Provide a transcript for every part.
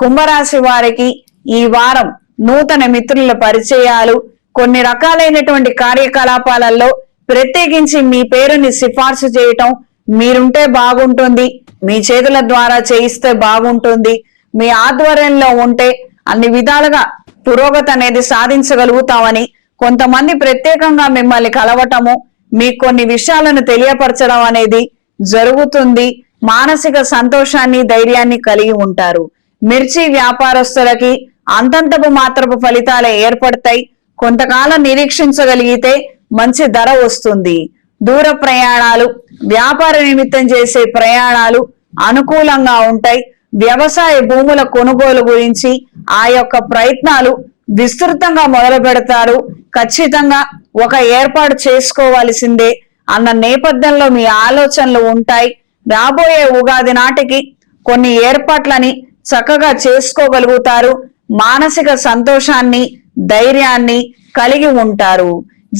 కుంభరాశి వారికి ఈ వారం నూతన మిత్రుల పరిచయాలు, కొన్ని రకాలైనటువంటి కార్యకలాపాలలో ప్రత్యేకించి మీ పేరుని సిఫార్సు చేయటం, మీరుంటే బాగుంటుంది, మీ చేతుల ద్వారా చేయిస్తే బాగుంటుంది, మీ ఆధ్వర్యంలో ఉంటే అన్ని విధాలుగా పురోగతి అనేది సాధించగలుగుతామని కొంతమంది ప్రత్యేకంగా మిమ్మల్ని కలవటము, మీకు కొన్ని విషయాలను తెలియపరచడం అనేది జరుగుతుంది. మానసిక సంతోషాన్ని, ధైర్యాన్ని కలిగి ఉంటారు. మిర్చి వ్యాపారస్తులకి అంతంతపు మాత్రపు ఫలితాలే ఏర్పడతాయి. కొంతకాలం నిరీక్షించగలిగితే మంచి ధర వస్తుంది. దూర ప్రయాణాలు, వ్యాపార నిమిత్తం చేసే ప్రయాణాలు అనుకూలంగా ఉంటాయి. వ్యవసాయ భూముల కొనుగోలు గురించి ఆ యొక్క ప్రయత్నాలు విస్తృతంగా మొదలు పెడతారు. ఖచ్చితంగా ఒక ఏర్పాటు చేసుకోవాల్సిందే అన్న నేపథ్యంలో మీ ఆలోచనలు ఉంటాయి. రాబోయే ఉగాది నాటికి కొన్ని ఏర్పాట్లని చక్కగా చేసుకోగలుగుతారు. మానసిక సంతోషాన్ని, ధైర్యాన్ని కలిగి ఉంటారు.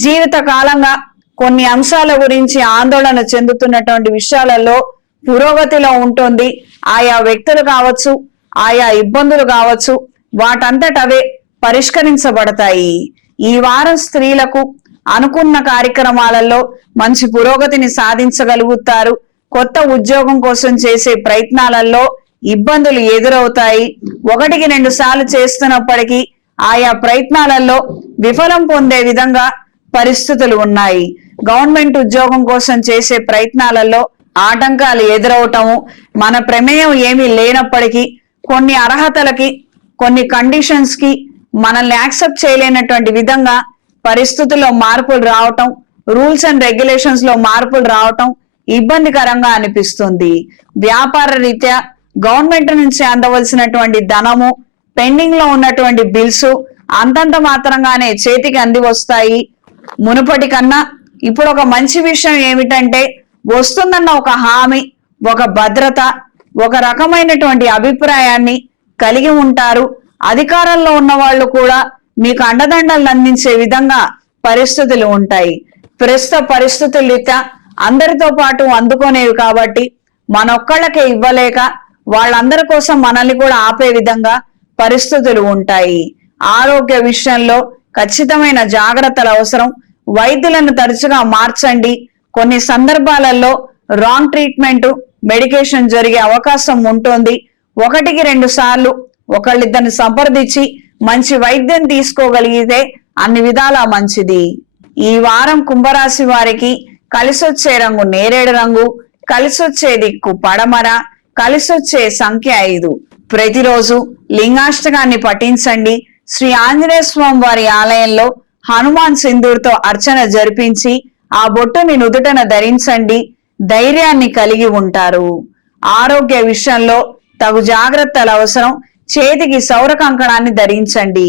జీవిత కాలంగా కొన్ని అంశాల గురించి ఆందోళన చెందుతున్నటువంటి విషయాలలో పురోగతిలో ఉంటుంది. ఆయా వ్యక్తులు కావచ్చు, ఆయా ఇబ్బందులు కావచ్చు, వాటంతటవే పరిష్కరించబడతాయి. ఈ వారం స్త్రీలకు అనుకున్న కార్యక్రమాలలో మంచి పురోగతిని సాధించగలుగుతారు. కొత్త ఉద్యోగం కోసం చేసే ప్రయత్నాలలో ఇబ్బందులు ఎదురవుతాయి. 1-2 సార్లు చేస్తున్నప్పటికీ ఆయా ప్రయత్నాలలో విఫలం పొందే విధంగా పరిస్థితులు ఉన్నాయి. గవర్నమెంట్ ఉద్యోగం కోసం చేసే ప్రయత్నాలలో ఆటంకాలు ఎదురవటము, మన ప్రమేయం ఏమీ లేనప్పటికీ కొన్ని అర్హతలకి, కొన్ని కండిషన్స్ కి మనల్ని యాక్సెప్ట్ చేయలేనటువంటి విధంగా పరిస్థితుల్లో మార్పులు రావటం, రూల్స్ అండ్ రెగ్యులేషన్స్ లో మార్పులు రావటం ఇబ్బందికరంగా అనిపిస్తుంది. వ్యాపార రీత్యా గవర్నమెంట్ నుంచి అందవలసినటువంటి ధనము, పెండింగ్ లో ఉన్నటువంటి బిల్స్ అంతంత మాత్రంగానే చేతికి అంది వస్తాయి. మునుపటి కన్నా ఇప్పుడు ఒక మంచి విషయం ఏమిటంటే, వస్తుందన్న ఒక హామీ, ఒక భద్రత, ఒక రకమైనటువంటి అభిప్రాయాన్ని కలిగి ఉంటారు. అధికారంలో ఉన్న వాళ్ళు కూడా మీకు అండదండలు అందించే విధంగా పరిస్థితులు ఉంటాయి. ప్రస్తుత పరిస్థితుల రీత్యా అందరితో పాటు అందుకోనేవి కాబట్టి మనొక్కళ్ళకే ఇవ్వలేక వాళ్ళందరి కోసం మనల్ని కూడా ఆపే విధంగా పరిస్థితులు ఉంటాయి. ఆరోగ్య విషయంలో ఖచ్చితమైన జాగ్రత్తలు అవసరం. వైద్యులను తరచుగా మార్చండి. కొన్ని సందర్భాలలో రాంగ్ ట్రీట్మెంట్, మెడికేషన్ జరిగే అవకాశం ఉంటుంది. 1-2 సార్లు ఒకళ్ళిద్దరిని సంప్రదించి మంచి వైద్యం తీసుకోగలిగితే అన్ని విధాలా మంచిది. ఈ వారం కుంభరాశి వారికి కలిసొచ్చే రంగు నేరేడు రంగు, కలిసొచ్చే దిక్కు పడమర, కలిసొచ్చే సంఖ్య 5. ప్రతిరోజు లింగాష్టకాన్ని పఠించండి. శ్రీ ఆంజనేయ స్వామి వారి ఆలయంలో హనుమాన్ సింధూర్తో అర్చన జరిపించి ఆ బొట్టుని నుదుటన ధరించండి. ధైర్యాన్ని కలిగి ఉంటారు. ఆరోగ్య విషయంలో తగు జాగ్రత్తలు అవసరం. చేతికి సౌర కంకణాన్ని ధరించండి.